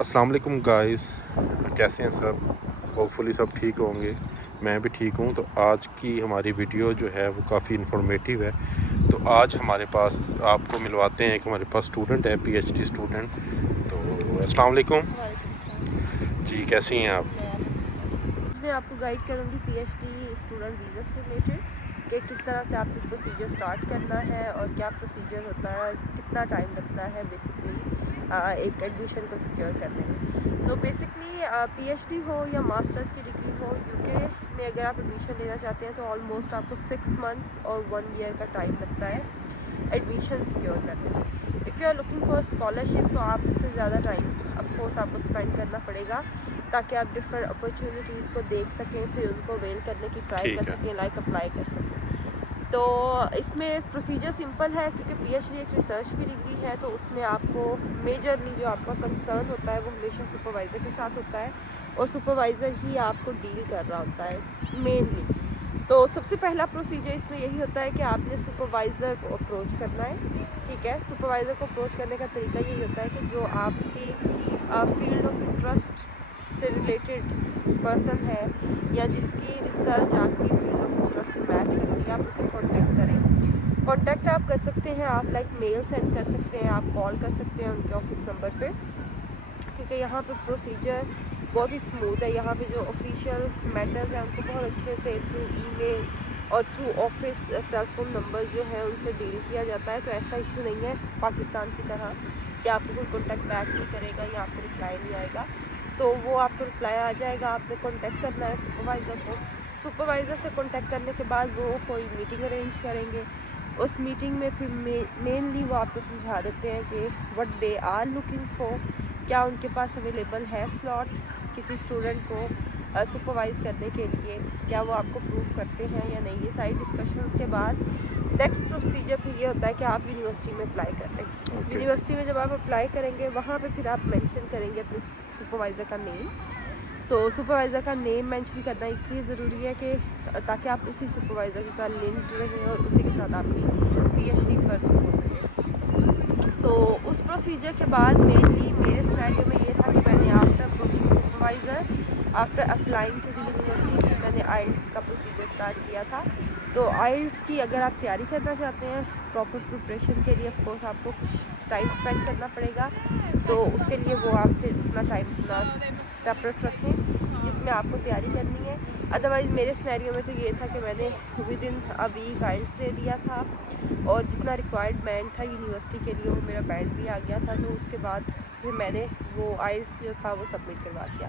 अस्सलाम वालेकुम गाइस, कैसे हैं सब। होपफुली सब ठीक होंगे। मैं भी ठीक हूँ। तो आज की हमारी वीडियो जो है वो काफ़ी इन्फॉर्मेटिव है। तो आज हमारे पास आपको मिलवाते हैं कि हमारे पास स्टूडेंट है, पीएचडी स्टूडेंट। तो अस्सलाम वालेकुम वालेकुम सलाम। जी, कैसी हैं आप। मैं अल्हम्दुलिल्लाह। मैं आपको गाइड करूँगी पीएचडी स्टूडेंट वीज़ा से रिलेटेड कि किस तरह से आपको प्रोसीजर स्टार्ट करना है और क्या प्रोसीजर होता है, कितना टाइम लगता है बेसिकली एक एडमिशन को सिक्योर करने में। सो बेसिकली पीएचडी हो या मास्टर्स की डिग्री हो, यूके में अगर आप एडमिशन लेना चाहते हैं तो ऑलमोस्ट आपको 6 मंथ्स और 1 ईयर का टाइम लगता है एडमिशन सिक्योर करने में। If you are looking for scholarship तो आप इससे ज़्यादा टाइम ऑफकोर्स आपको स्पेंड करना पड़ेगा ताकि आप डिफरेंट अपॉर्चुनिटीज़ को देख सकें, फिर उनको वेल करने की ट्राई कर सकें, लाइक अप्लाई कर सकें। तो इसमें प्रोसीजर सिंपल है क्योंकि पीएचडी एक रिसर्च की डिग्री है, तो उसमें आपको मेजरली जो आपका कंसर्न होता है वो हमेशा सुपरवाइज़र के साथ होता है और सुपरवाइज़र ही आपको डील कर रहा होता है मेनली। तो सबसे पहला प्रोसीजर इसमें यही होता है कि आपने सुपरवाइज़र को अप्रोच करना है। ठीक है, सुपरवाइज़र को अप्रोच करने का तरीका यही होता है कि जो आपकी फील्ड ऑफ इंटरेस्ट से रिलेटेड पर्सन है या जिसकी रिसर्च आपकी फील्ड ऑफ इंटरेस्ट से मैच करती है, आप उसे कांटेक्ट करें। कांटेक्ट आप कर सकते हैं, आप लाइक मेल सेंड कर सकते हैं, आप कॉल कर सकते हैं उनके ऑफिस नंबर पे, क्योंकि यहाँ पे प्रोसीजर बहुत ही स्मूथ है। यहाँ पे जो ऑफिशियल मैटर्स हैं उनको बहुत अच्छे से थ्रू ईमेल और through office cell phone numbers जो हैं उनसे डील किया जाता है। तो ऐसा इशू नहीं है पाकिस्तान की तरह कि आपको कोई कॉन्टैक्ट बैक नहीं करेगा या आपको रिप्लाई नहीं आएगा। तो वो आपको रिप्लाई आ जाएगा, आपने कॉन्टैक्ट करना है सुपरवाइज़र को। सुपरवाइज़र से कॉन्टैक्ट करने के बाद वो कोई मीटिंग अरेंज करेंगे। उस मीटिंग में फिर मेनली वो आपको समझा देते हैं कि what they are looking for, क्या उनके पास अवेलेबल है स्लॉट किसी स्टूडेंट को सुपरवाइज़ करने के लिए, क्या वो आपको प्रूव करते हैं या नहीं। ये सारी डिस्कशंस के बाद नेक्स्ट प्रोसीजर फिर ये होता है कि आप यूनिवर्सिटी में अप्लाई कर लें। यूनिवर्सिटी में जब आप अप्लाई करेंगे वहाँ पे फिर आप मेंशन करेंगे अपने सुपरवाइज़र का नेम। सो सुपरवाइज़र का नेम मेंशन करना इसलिए ज़रूरी है कि ताकि आप उसी सुपरवाइज़र के साथ लिंक्ड रहें और उसी के साथ आपकी पीएचडी परस्यू हो सके। तो उस प्रोसीजर के बाद मेनली मेरे सिनेरियो में ये था कि मैंने after approaching supervisor, after applying to the university, मैंने आइल्स का प्रोसीजर स्टार्ट किया था। तो आइल्स की अगर आप तैयारी करना चाहते हैं प्रॉपर प्रिपरेशन के लिए, ऑफ कोर्स आपको कुछ टाइम स्पेंड करना पड़ेगा। तो उसके लिए वो आप फिर अपना टाइम अपना सेपरेट रखें जिसमें आपको तैयारी करनी है। अदरवाइज़ मेरे सिनेरियो में तो ये था कि मैंने विद इन अ वीक आइल्स दे दिया था और जितना रिक्वायर्ड बैंड था यूनिवर्सिटी के लिए वो मेरा बैंड भी आ गया था। तो उसके बाद फिर मैंने वो आइल्स जो था वो सबमिट करवा दिया।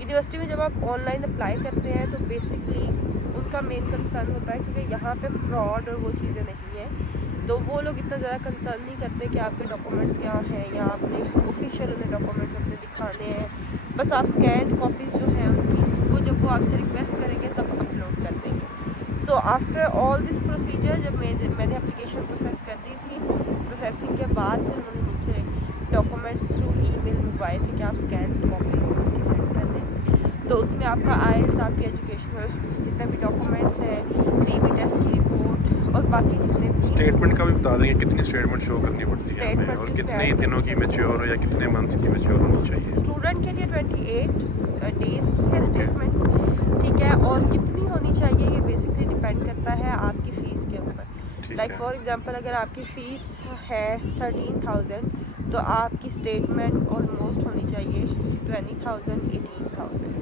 यूनिवर्सिटी में जब आप ऑनलाइन अप्लाई करते हैं तो बेसिकली उनका मेन कंसर्न होता है क्योंकि यहाँ पे फ्रॉड और वो चीज़ें नहीं हैं, तो वो लोग इतना ज़्यादा कंसर्न नहीं करते कि आपके डॉक्यूमेंट्स क्या हैं या आपने ऑफिशियल उन्हें डॉक्यूमेंट्स अपने दिखाने हैं। बस आप स्कैंड कॉपीज़ जो हैं उनकी वो जब वो आपसे रिक्वेस्ट करेंगे तब अपलोड कर देंगे। So after all this procedure जब मैंने एप्लीकेशन प्रोसेस कर दी थी, प्रोसेसिंग के बाद फिर उन्होंने मुझसे डॉक्यूमेंट्स थ्रू ईमेल मंगवाए थे कि आप स्कैन कॉपीज़ उनकी सेंड कर दें। तो उसमें आपका आइल्स, आपके एजुकेशनल जितने भी डॉक्यूमेंट्स हैं, टीबी टेस्ट की रिपोर्ट और बाकी जितने भी स्टेटमेंट का भी बता देंगे कितनी स्टेटमेंट शो करनी पड़ती है हमें और कितने दिनों की मैच्योर हो या कितने मंथ्स की मैच्योर होनी चाहिए। स्टूडेंट के लिए 28 डेज़ की है स्टेटमेंट। ठीक है, और कितनी होनी चाहिए ये बेसिकली डिपेंड करता है आपकी फ़ीस के ऊपर। लाइक फॉर एग्जांपल अगर आपकी फ़ीस है 13,000 तो आपकी स्टेटमेंट ऑलमोस्ट होनी चाहिए 20,000 18,000।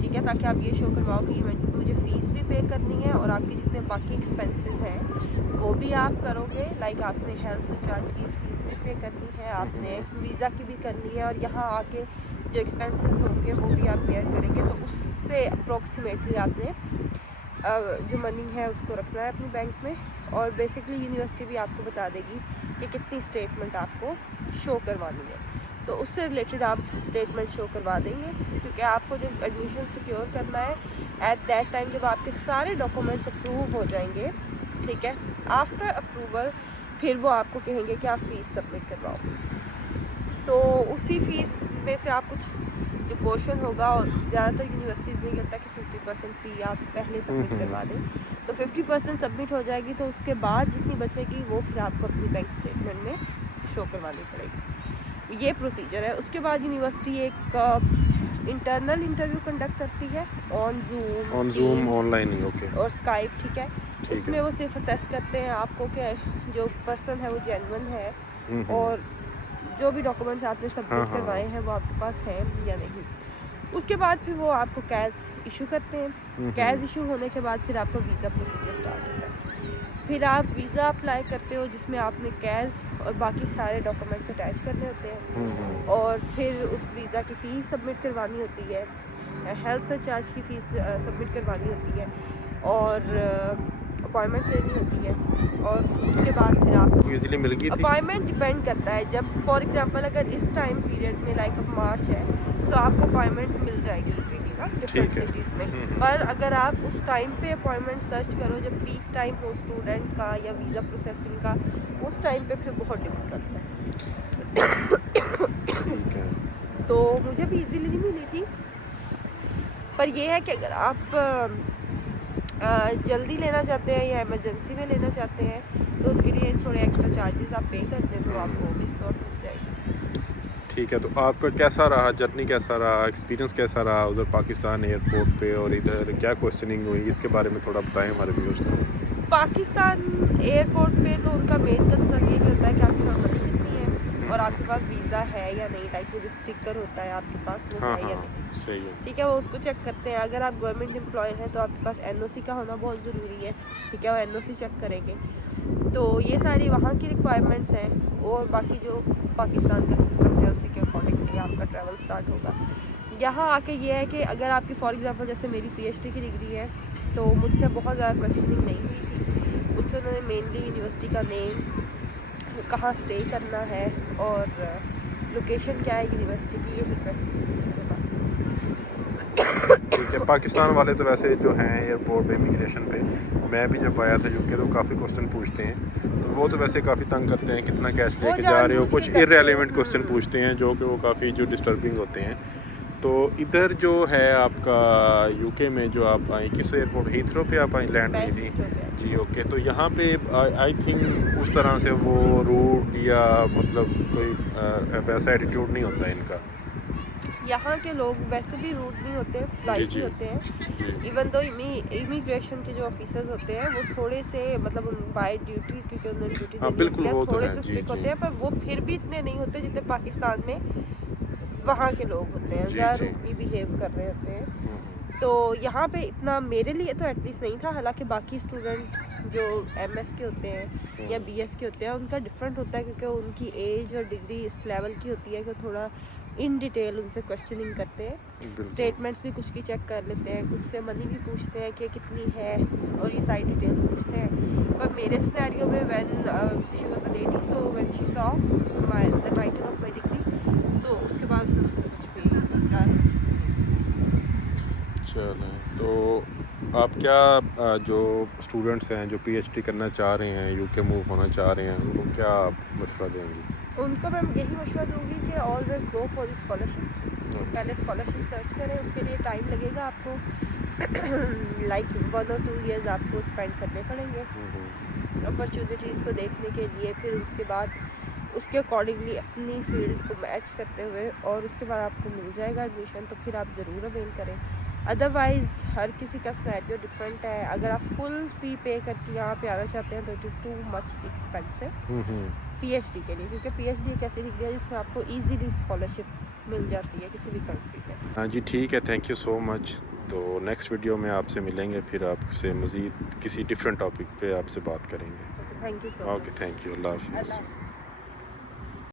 ठीक है, ताकि आप ये शो करवाओ कि मुझे फ़ीस भी पे करनी है और आपके जितने बाकी एक्सपेंसेस हैं वो भी आप करोगे। लाइक आपने हेल्थ सर्चार्ज की फ़ीस भी पे करनी है, आपने वीज़ा की भी करनी है और यहाँ आके जो एक्सपेंसेस होंगे वो भी आप बेयर करेंगे। तो उससे अप्रोक्सीमेटली आपने जो मनी है उसको रखना है अपनी बैंक में। और बेसिकली यूनिवर्सिटी भी आपको बता देगी कि कितनी स्टेटमेंट आपको शो करवानी है, तो उससे रिलेटेड आप स्टेटमेंट शो करवा देंगे क्योंकि आपको जब एडमिशन सिक्योर करना है एट दैट टाइम जब आपके सारे डॉक्यूमेंट्स अप्रूव हो जाएंगे। ठीक है, आफ्टर अप्रूवल फिर वो आपको कहेंगे कि आप फ़ीस सबमिट करवाओ। तो उसी फ़ीस में से आप कुछ जो पोर्शन होगा, और ज़्यादातर यूनिवर्सिटीज़ में ये होता है कि 50% फ़ी आप पहले सबमिट करवा दें, तो 50% सबमिट हो जाएगी। तो उसके बाद जितनी बचेगी वो फिर आपको अपनी बैंक स्टेटमेंट में शो करवानी पड़ेगी। ये प्रोसीजर है। उसके बाद यूनिवर्सिटी एक इंटरनल इंटरव्यू कंडक्ट करती है on zoom online he, okay, और स्काइप, ठीक है। ठीक इसमें है। वो सिर्फ असेस करते हैं आपको कि जो पर्सन है वो जेन्युइन है हम्म। और जो भी डॉक्यूमेंट्स आपने हाँ, सबमिट हाँ। करवाए हैं वो आपके पास हैं या नहीं। उसके बाद फिर वो आपको कैश इशू करते हैं। कैश इशू होने के बाद फिर आपका वीज़ा प्रोसीजर स्टार्ट होता है। फिर आप वीज़ा अप्लाई करते हो जिसमें आपने कैश और बाकी सारे डॉक्यूमेंट्स अटैच करने होते हैं और फिर उस वीज़ा की फ़ीस सबमिट करवानी होती है, हेल्थ सरचार्ज की फ़ीस सबमिट करवानी होती है और अपॉइंटमेंट लेनी होती है और उसके बाद फिर आपको इजीली मिल गई थी। अपॉइंटमेंट डिपेंड करता है। जब फॉर एग्जांपल अगर इस टाइम पीरियड में लाइक अब मार्च है तो आपको अपॉइंटमेंट मिल जाएगी इजीली ना डिफरेंट ठीक है। सिटीज़ में। पर अगर आप उस टाइम पे अपॉइंटमेंट सर्च करो जब पीक टाइम हो स्टूडेंट का या वीज़ा प्रोसेसिंग का, उस टाइम पे फिर बहुत डिफिकल्ट है। ठीक है। तो मुझे भी इजीली नहीं मिली थी, पर यह है कि अगर आप जल्दी लेना चाहते हैं या इमरजेंसी में लेना चाहते हैं तो उसके लिए थोड़े एक्स्ट्रा चार्जेस आप पे कर दें तो आपको भी स्लॉट मिल जाएगी। ठीक है। तो आपका कैसा रहा जर्नी, कैसा रहा एक्सपीरियंस, कैसा रहा उधर पाकिस्तान एयरपोर्ट पे और इधर क्या क्वेश्चनिंग हुई, इसके बारे में थोड़ा बताएं हमारे व्यूअर्स को। पाकिस्तान एयरपोर्ट पे तो उनका मेन कंसर्न यही होता है कि आपकी नॉर्मली कितनी है और आपके पास वीज़ा है या नहीं, लाइक वो जो स्टिकर होता है आपके पास वो हाँ है या हाँ, नहीं, सही है। ठीक है। वो उसको चेक करते हैं। अगर आप गवर्नमेंट एम्प्लॉय हैं तो आपके पास एनओसी का होना बहुत ज़रूरी है, ठीक है। वो एनओसी चेक करेंगे। तो ये सारी वहाँ की रिक्वायरमेंट्स हैं और बाकी जो पाकिस्तान का सिस्टम है उसी के अकॉर्डिंगली आपका ट्रैवल स्टार्ट होगा। यहाँ आके ये है कि अगर आपकी फॉर एग्जांपल जैसे मेरी पीएचडी की डिग्री है तो मुझसे बहुत ज़्यादा क्वेश्चनिंग नहीं हुई थी। मुझसे उन्होंने मेनली यूनिवर्सिटी का नेम, कहाँ स्टे करना है और लोकेशन क्या है यूनिवर्सिटी की, यही क्वेश्चन पूछे बस। ठीक है। पाकिस्तान वाले तो वैसे जो हैं एयरपोर्ट पे, इमिग्रेशन पे, मैं भी जब आया था यूके तो काफ़ी क्वेश्चन पूछते हैं। तो वो तो वैसे काफ़ी तंग करते हैं, कितना कैश वो लेके जा रहे हो, जानबूझ के कुछ करते हैं। इररेलेवेंट क्वेश्चन पूछते हैं जो कि वो काफ़ी जो डिस्टर्बिंग होते हैं। तो इधर जो है आपका यूके में जो आप आई, किस एयरपोर्ट, हीथ्रो पे आप आई लैंड हुई थी जी, ओके। तो यहाँ पे आई थिंक उस तरह से वो रूट या मतलब कोई वैसा एटीट्यूड नहीं होता इनका। यहाँ के लोग वैसे भी रूड नहीं होते, पोलाइट जी। ही होते हैं। जी। इवन दो इमिग्रेशन के जो ऑफिसर्स होते हैं वो थोड़े से मतलब बाय ड्यूटी, क्योंकि उन्होंने ड्यूटी हाँ, देनी बिल्कुल, होती है, वो तो थोड़े है। से जी, स्ट्रिक्ट जी। होते हैं, पर वो फिर भी इतने नहीं होते जितने पाकिस्तान में वहाँ के लोग होते हैं, जी, ज़्यादा जी। रूडली बिहेव कर रहे होते हैं। तो यहाँ पे इतना मेरे लिए तो एटलीस्ट नहीं था। हालांकि बाकी स्टूडेंट जो एमएस के होते हैं या बीएस के होते हैं उनका डिफरेंट होता है, क्योंकि उनकी एज और डिग्री इस लेवल की होती है कि थोड़ा इन डिटेल उनसे क्वेश्चनिंग करते हैं। बिल्कुल। स्टेटमेंट्स भी कुछ की चेक कर लेते हैं, कुछ से मनी भी पूछते हैं कि कितनी है और ये सारी डिटेल्स पूछते हैं। पर मेरे सिनेरियो में when she was a lady, so when she saw my the title of my degree, तो उसके बाद उसने मुझसे कुछ भी ज़्यादा। चलें, तो आप क्या जो स्टूडेंट्स हैं जो पीएचडी करना चाह रहे हैं, यूके मूव होना चाह रहे हैं, उनको क्या मशवरा देंगी? उनको मैं यही मशवरा दूंगी कि always go for the scholarship. पहले स्कॉलरशिप सर्च करें, उसके लिए टाइम लगेगा आपको लाइक 1 और 2 ईयर्स आपको स्पेंड करने पड़ेंगे अपॉर्चुनिटीज़ को देखने के लिए। फिर उसके बाद उसके अकॉर्डिंगली अपनी फील्ड को मैच करते हुए और उसके बाद आपको मिल जाएगा एडमिशन, तो फिर आप ज़रूर अवेल करें। अदरवाइज़ हर किसी का सिनेरियो डिफरेंट है। अगर आप फुल फ़ी पे करके यहाँ पे आना चाहते हैं तो it is too much expensive PhD के लिए, क्योंकि पीएचडी एक ऐसी डिग्री है जिसमें आपको इजीली स्कॉलरशिप मिल जाती है किसी भी कंट्री में। हाँ जी, ठीक है, थैंक यू सो मच। तो नेक्स्ट वीडियो में आपसे मिलेंगे, फिर आपसे मज़ीद किसी डिफरेंट टॉपिक पे आपसे बात करेंगे। Thank you so much. Okay, thank you, Allah हाफिज़। अल्लाह।